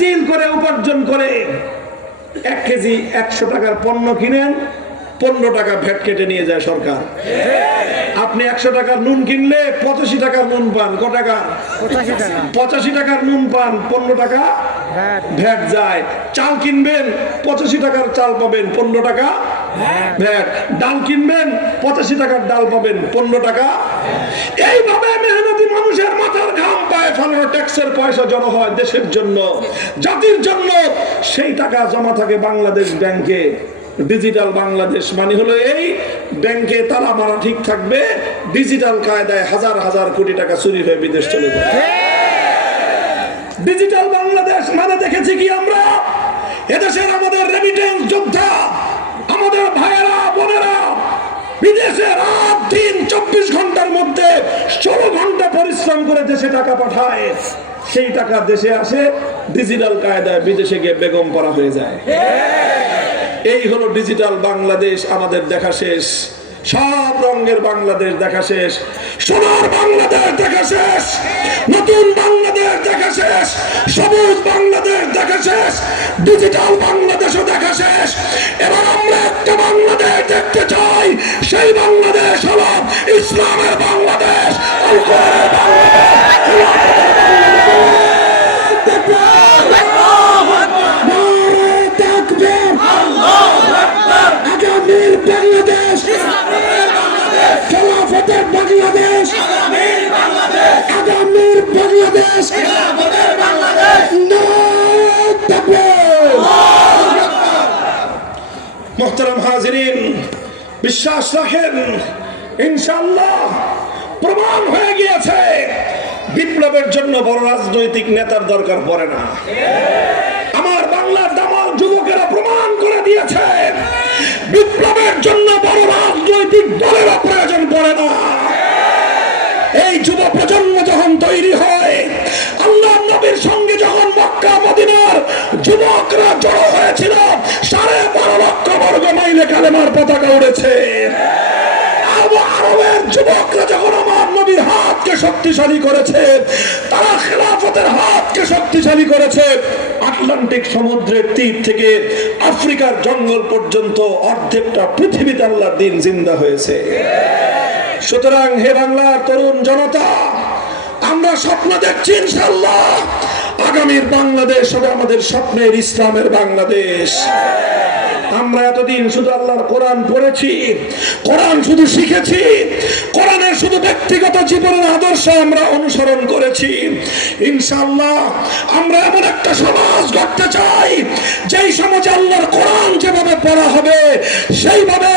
তিল করে উপার্জন করে 1 কেজি 100 টাকার পণ্য কিনেন, 15 টাকা ভ্যাট কেটে নিয়ে যায় সরকার। আপনি 100 টাকার নুন কিনলে 85 টাকার নুন পান। কত টাকা? 85 টাকার নুন পান, 15 টাকা ভ্যাট যায়। চাল কিনবেন 85 টাকার চাল পাবেন, 15 টাকা ভ্যাট। ডাল কিনবেন 85 টাকার ডাল পাবেন, 15 টাকা। এইভাবে মেহনতি মানুষের মাথার ঘাম পায়ে ফেলানো ট্যাক্সের পয়সা জড়ো হয় দেশের জন্য, জাতির জন্য। সেই টাকা জমা থাকে বাংলাদেশ ব্যাংকে। ডিজিটাল বাংলাদেশ মানে হলো এই ব্যাংকে তালা মারা ঠিক থাকবে, ডিজিটাল কায়দায় হাজার হাজার কোটি টাকা চুরি হয়ে বিদেশ চলে যাবে। ডিজিটাল বাংলাদেশ মানে দেখেছি কি আমরা, এদেশের আমাদের রেমিটেন্স যোদ্ধা, আমাদের ভাইয়েরা বোনেরা বিদেশে রাত দিন 24 ঘন্টার মধ্যে 16 ঘন্টা পরিশ্রম করে দেশে টাকা পাঠায়। সেই টাকা দেশে আসে, ডিজিটাল কায়দায় বিদেশে গিয়ে বেগম করা হয়ে যায়। এই হলো ডিজিটাল বাংলাদেশ। আমাদের দেখা শেষ, সব রঙের বাংলাদেশ দেখা শেষ, সোনার বাংলাদেশ দেখা শেষ, নতুন বাংলাদেশ দেখা শেষ, সবুজ বাংলাদেশ দেখা শেষ, ডিজিটাল বাংলাদেশও দেখা শেষ। এবার আমরা একটা বাংলাদেশ দেখতে চাই, সেই বাংলাদেশ হলো ইসলামের বাংলাদেশ, আল কোরআনের বাংলাদেশ। বাংলাদেশ, খেলাফতের বাংলাদেশ, আগামীর বাংলাদেশ, মুহতারাম হাজিরিন, বিশ্বাস রাখেন ইনশাআল্লাহ প্রমাণ হয়ে গিয়েছে বিপ্লবের জন্য বড় রাজনৈতিক নেতার দরকার পড়ে না। আমার বাংলার দামাল যুবকেরা প্রমাণ করে দিয়েছে বিপ্লবের জন্য বড় রাজনৈতিক দলের প্রয়োজন পড়ে না। এই যুব প্রজন্ম যখন তৈরি হয়, আল্লাহর নবীর সঙ্গে যখন মক্কা মদিনার যুবকরা জড়ো হয়েছিল, 12.5 লক্ষ বর্গ মাইলে কালেমার পতাকা উড়েছে। আরবের যুবকরা যখন আমার নবীর হাতকে শক্তিশালী করেছে, তারা খেলাফতের হাতকে শক্তিশালী করেছে। আটলান্টিক সমুদ্রের তীর থেকে আফ্রিকার জঙ্গল পর্যন্ত অর্ধেকটা পৃথিবীতে আল্লাহর দ্বীন জিন্দা হয়েছে। সুতরাং হে বাংলার তরুণ জনতা, আমরা স্বপ্ন দেখছি ইনশাআল্লাহ আগামীর বাংলাদেশ হবে আমাদের স্বপ্নের ইসলামের বাংলাদেশ। আমরা এতদিন শুধু আল্লাহর কোরআন পড়েছি, কোরআন শুধু শিখেছি, কোরআনের শুধু ব্যক্তিগত জীবনের আদর্শ আমরা অনুসরণ করেছি। ইনশাআল্লাহ আমরা এমন একটা সমাজ গড়তে চাই, যেই সমাজে আল্লাহর কোরআন যেভাবে পড়া হবে, সেইভাবে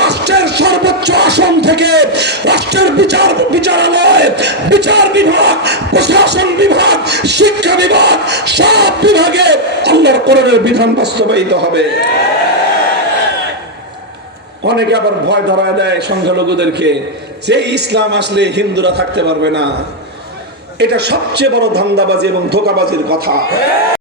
রাষ্ট্রের সর্বোচ্চ আসন থেকে রাষ্ট্রের বিচারালয়, বিচার বিভাগ, প্রশাসন বিভাগ, শিক্ষা বিভাগ, সব বিভাগে আল্লাহর কোরআনের বিধান বাস্তবায়িত হবে। অনেকে আবার ভয় ধরায় দেয় সংখ্যালঘুদেরকে যে ইসলাম আসলে হিন্দুরা থাকতে পারবে না। এটা সবচেয়ে বড় ধান্দাবাজি এবং ধোঁকাবাজির কথা।